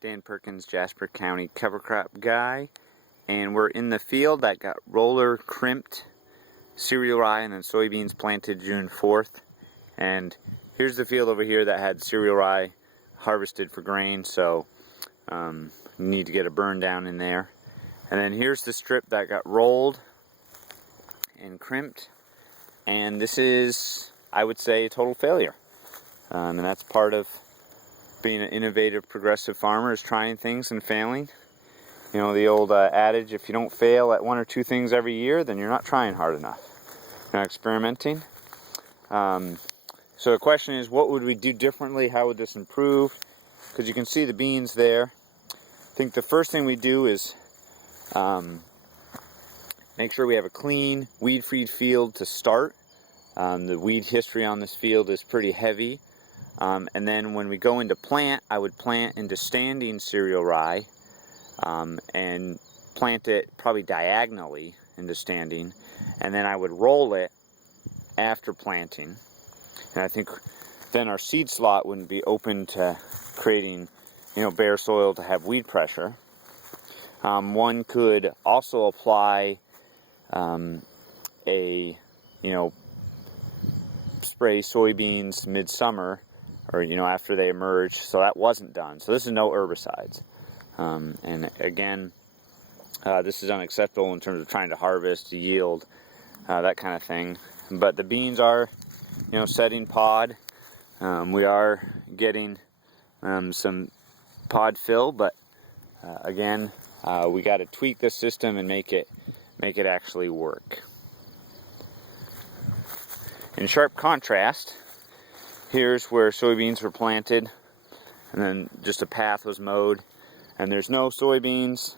Dan Perkins, Jasper County cover crop guy, and we're in the field that got roller crimped cereal rye and then soybeans planted June 4th. And here's the field over here that had cereal rye harvested for grain, so need to get a burn down in there. And then here's the strip that got rolled and crimped, and this is, I would say, a total failure. And that's part of being an innovative, progressive farmer, is trying things and failing. You know, the old adage, if you don't fail at one or two things every year, then you're not trying hard enough. You're not experimenting. So the question is, what would we do differently? How would this improve? Because you can see the beans there. I think the first thing we do is make sure we have a clean, weed-free field to start. The weed history on this field is pretty heavy. And then when we go into plant, I would plant into standing cereal rye and plant it probably diagonally into standing, and then I would roll it after planting. And I think then our seed slot wouldn't be open to creating, bare soil to have weed pressure. One could also apply spray soybeans midsummer, or after they emerge. So that wasn't done. So this is no herbicides. And again, this is unacceptable in terms of trying to harvest, yield, that kind of thing. But the beans are, setting pod. We are getting some pod fill, but again, we got to tweak the system and make it actually work. In sharp contrast, here's where soybeans were planted, and then just a path was mowed, and there's no soybeans,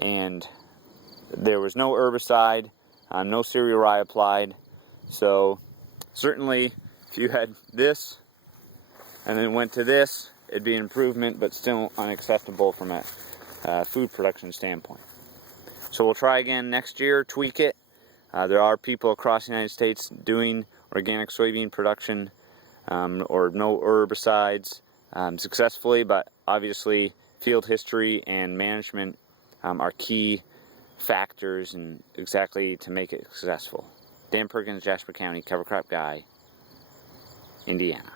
and there was no herbicide, no cereal rye applied. So certainly if you had this and then went to this, it'd be an improvement, but still unacceptable from a food production standpoint. So we'll try again next year, tweak it. There are people across the United States doing organic soybean production or no herbicides successfully, but obviously field history and management are key factors in exactly to make it successful. Dan Perkins, Jasper County cover crop guy, Indiana.